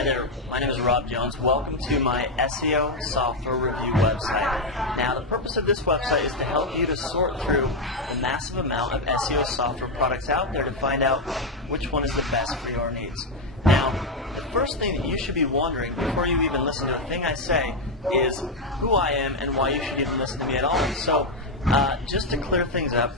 Hi there, my name is Rob Jones. Welcome to my SEO software review website. Now, the purpose of this website is to help you to sort through the massive amount of SEO software products out there to find out which one is the best for your needs. Now, the first thing that you should be wondering before you even listen to a thing I say is who I am and why you should even listen to me at all. So, just to clear things up,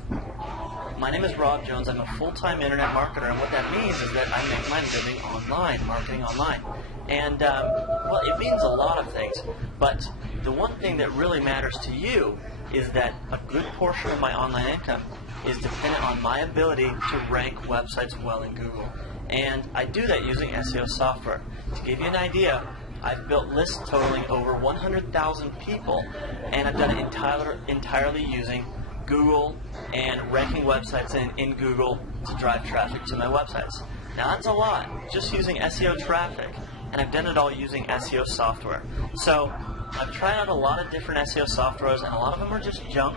my name is Rob Jones. I'm a full-time internet marketer, and what that means is that I make my living online, marketing online. And, well, it means a lot of things, but the one thing that really matters to you is that a good portion of my online income is dependent on my ability to rank websites well in Google. And I do that using SEO software. To give you an idea, I've built lists totaling over 100,000 people, and I've done it entirely using Google and ranking websites in Google to drive traffic to my websites. Now that's a lot, just using SEO traffic, and I've done it all using SEO software. So I've tried out a lot of different SEO softwares, and a lot of them are just junk,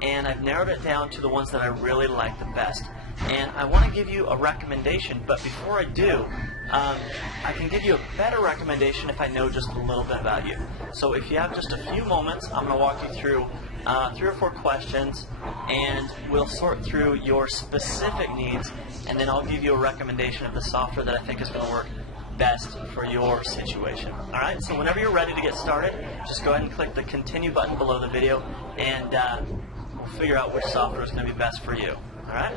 and I've narrowed it down to the ones that I really like the best. And I want to give you a recommendation, but before I do, I can give you a better recommendation if I know just a little bit about you. So if you have just a few moments, I'm going to walk you through 3 or 4 questions, and we'll sort through your specific needs, and then I'll give you a recommendation of the software that I think is going to work best for your situation. Alright, so whenever you're ready to get started, just go ahead and click the continue button below the video, and we'll figure out which software is going to be best for you. Alright?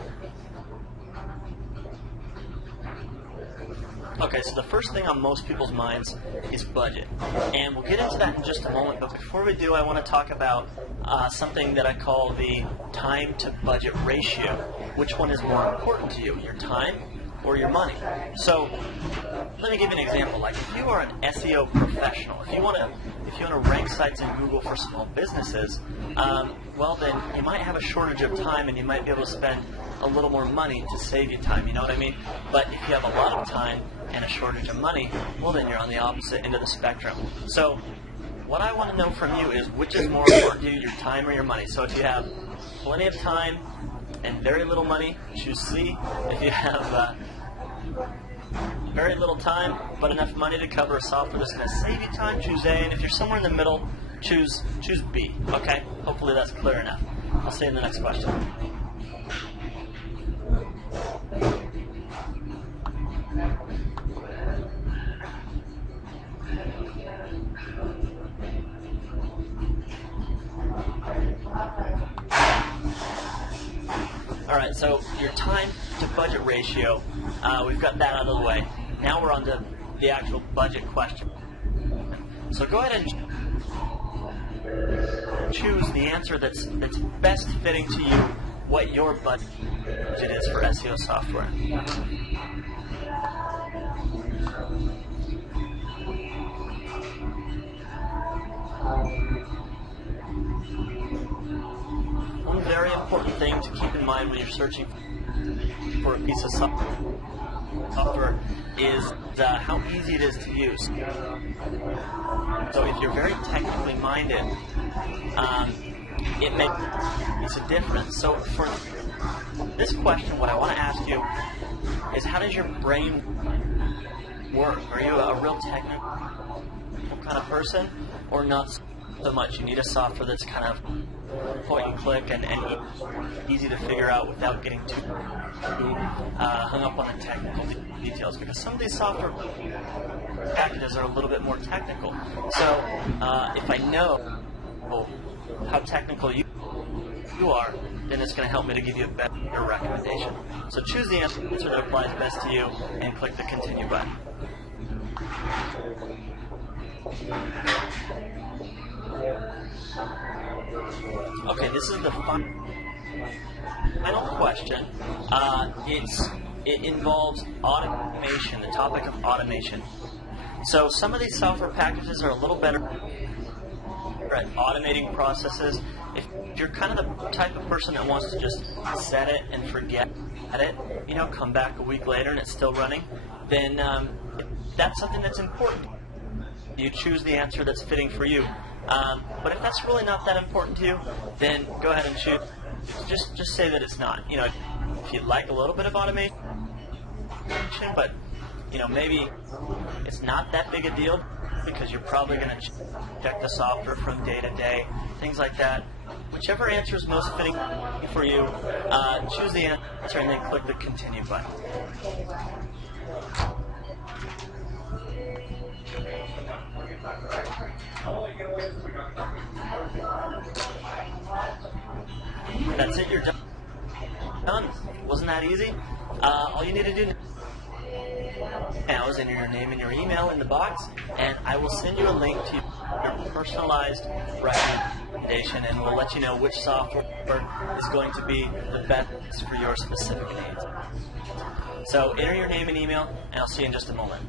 Okay, so the first thing on most people's minds is budget, and we'll get into that in just a moment, but before we do, I want to talk about something that I call the time to budget ratio. Which one is more important to you, your time or your money? So let me give you an example. Like if you are an SEO professional, if you want to rank sites in Google for small businesses, well then you might have a shortage of time, and you might be able to spend a little more money to save you time, you know what I mean? But if you have a lot of time and a shortage of money, well then you're on the opposite end of the spectrum. So what I want to know from you is which is more important to you, your time or your money. So if you have plenty of time and very little money, choose C. If you have very little time but enough money to cover a software that's going to save you time, choose A. And if you're somewhere in the middle, choose B. Okay? Hopefully that's clear enough. I'll see you in the next question. Alright, so your time to budget ratio, we've got that out of the way. Now we're on to the actual budget question. So go ahead and choose the answer that's best fitting to you, what your budget is for SEO software. One very important thing to keep in mind when you're searching for a piece of software is how easy it is to use. So if you're very technically minded, it makes a difference. So for this question, what I want to ask you is, how does your brain work? Are you a real technical kind of person, or not so much? You need a software that's kind of point and click and easy to figure out without getting too hung up on the technical details, because some of these software packages are a little bit more technical. So if I know how technical you are, then it's going to help me to give you a better recommendation. So choose the answer that applies best to you and click the continue button. Okay, this is the final question. It involves automation, the topic of automation. So some of these software packages are a little better at automating processes. If you're kind of the type of person that wants to just set it and forget it, you know, come back a week later and it's still running, then that's something that's important. You choose the answer that's fitting for you. But if that's really not that important to you, then go ahead and choose. Just say that it's not. You know, if you'd like a little bit of automation, but maybe it's not that big a deal because you're probably going to check the software from day to day, things like that. Whichever answer is most fitting for you, choose the answer and then click the continue button. That's it, you're done. Wasn't that easy? All you need to do now is enter your name and your email in the box, and I will send you a link to your personalized recommendation, and we'll let you know which software is going to be the best for your specific needs. So enter your name and email, and I'll see you in just a moment.